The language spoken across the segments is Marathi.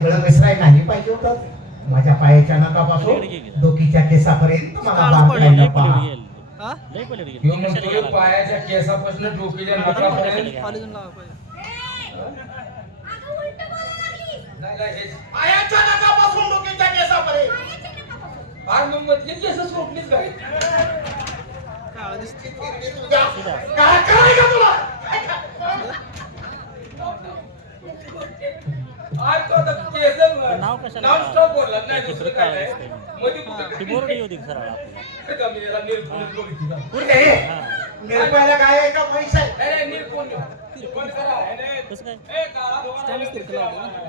सगळं मिसराय नाही पाहिजे होतं. माझ्या पायाच्या नकापासून डोकीच्या केसापर्यंत मला बांधलायला पहा. हा? ह्यो म्हणतोय पायाच्या केसापासून डोकीच्या. पायाच्या नकापासून डोकीच्या केसापर्यंत फार मग मधली केस सोडलीच काय काळा दिसते तुझ्या काय करायचं तुला आज तो आता केस नाव कशाला? नाव स्टॉप बोलला नाही दुसरं दुसरं काय काय नाही. असतं? मध्ये कुठं ती? बोर्ड येऊ दे सरळ आपल्याला कुठं का मी याला नीलकंठ बघितली का? कुठे निर्भयाला काय आहे का पैसा. कसं काय?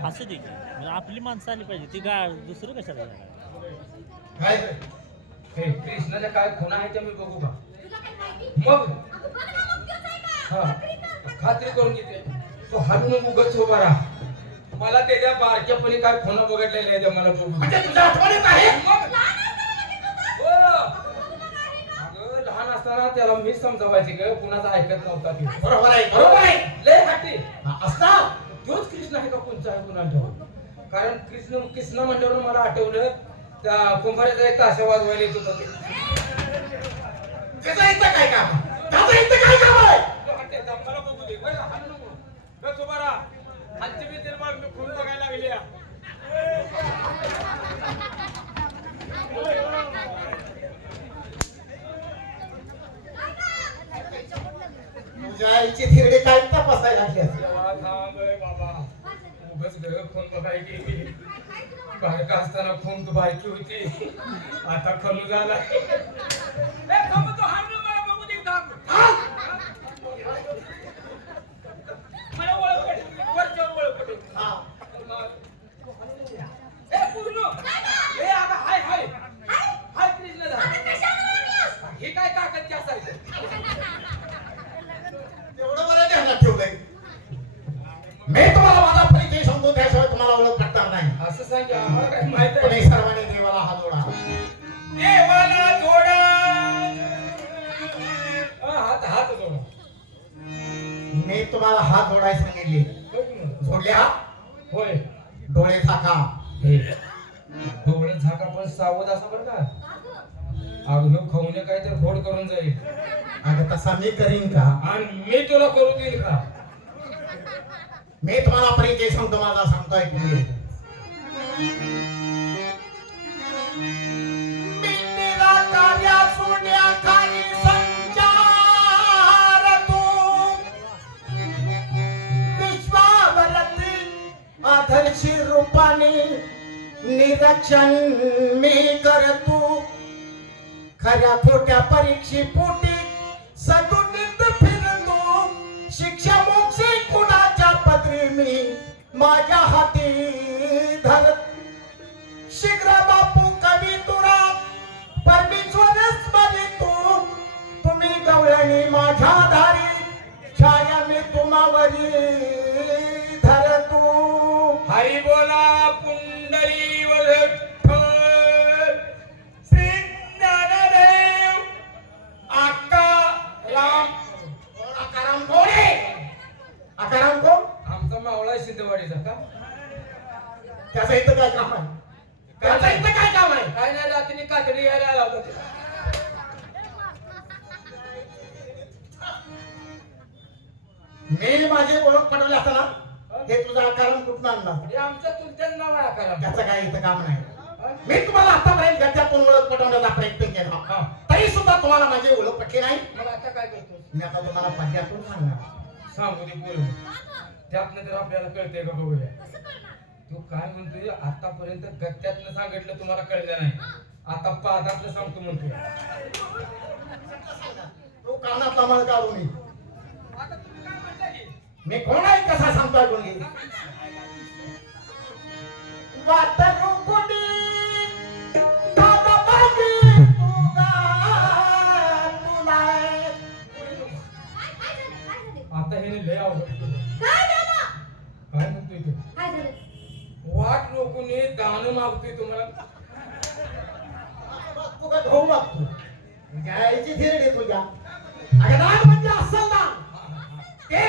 असं दे की. म्हणजे आपली माणसं आली पाहिजे. ती गाळ दुसरं कशाला काय? हे, कृष्णाच्या काय खुणा आहे त्या मी बघू का? मग? हा. खात्री करून घेते. तो हलून उगच उभा राहा. मला त्याच्या बारक्यापणी काय खुणा बघितलेल्या आहे त्या मला बघू म्हणजे तुझ्या आठवणीत आहे. अगं, लहान असताना त्याला मी समजावायचे ग कुणाचं ऐकत नव्हता ते बरोबर आहे. बरोबर आहे? लय हट्टी. हा, असता? तोच कृष्ण आहे का कोणचा आहे कुणा ठेव कारण कृष्ण कृष्ण म्हणल्यावर मला आठवलं त्या कुंभाराचा एक ताशा वाजवायला येत होता ते. त्याचा इथं काय काम त्याचा इथं काय काम आहे तो हट्टी आहे, मला बघू दे बरं, हाणू नको. बस उभा राहा. हातची बी तिला बघ, मी खून बघायला लागली. तुझ्या आईची थिरडी काय तपासायला लागली बाबा. उगाच खून बघायची. गेली बायका असताना खून तर बायकी होती. आता खनू झाला. तुम्हाला हात जोडायला सांगितले? जोडले हा होय. डोळे हे. डोळे झाका पण सावध असा बरं का? अगं ह्यो खाऊने काय तर घोड करून जाईल. अगं तसा मी करीन का? आणि मी तुला करू देईन का? मी तुम्हाला परिचय सांगतो माझा सांगतो ऐकून आदर्शी रूपाने निरीक्षण मी करतो. खऱ्या खोट्या परीक्षे पोटी सदुनित फिरतो. शिक्षा मोक्षे कुणाच्या पदरी मी माझ्या हाती धर. शीघ्र बापू कवी तुरा परमेश्वरच बली तू तुम्ही गवळणी माझ्या धारी छाया मी तुम्हावरी. हरी बोला पुंडली श्री ज्ञानदेव अक्का राम। आकाराम कोण आहे? आकाराम कोण? आमचा मावळा सिद्धवाडीचा का? त्याचं इथं काय काम आहे? त्याचं इथं काय काम आहे? काय नाही रात्री कातडी यायला आला होता. ते. मी माझी ओळख पटवली असताना हे तुझं आकारण कुठून आणला? हे आमचं तुमचंच नाव आहे त्याचं काय इथं काम नाही. मी तुम्हाला आतापर्यंत गद्यातून ओळख पटवण्याचा प्रयत्न केला. हा. तरी सुद्धा तुम्हाला माझी ओळख पटली नाही. मग आता काय करतो मी आता तुम्हाला पद्यातून सांगणार. सांगू दे बोल त्यातनं तर आपल्याला कळतंय का बघूया. तू काय म्हणतोय? आतापर्यंत गत्यातनं सांगितलं तुम्हाला कळलं नाही. आता पादातलं सांगतो म्हणतोय. तू कानातला मळ काढून ये. आता तुम्ही काय म्हणता की? मी कोण आहे कसा सांगतो ऐकून घे. वाट रुकुनी, दादा बाजी, तू गा, तू नाही. आता हे लय आवडत काय म्हणतोय तू? वाट लोकून दान मागतोय तुम्हाला. मागतो तुझ्या आईची थिरडी तुझ्या. अगं दान म्हणजे असल दान. ते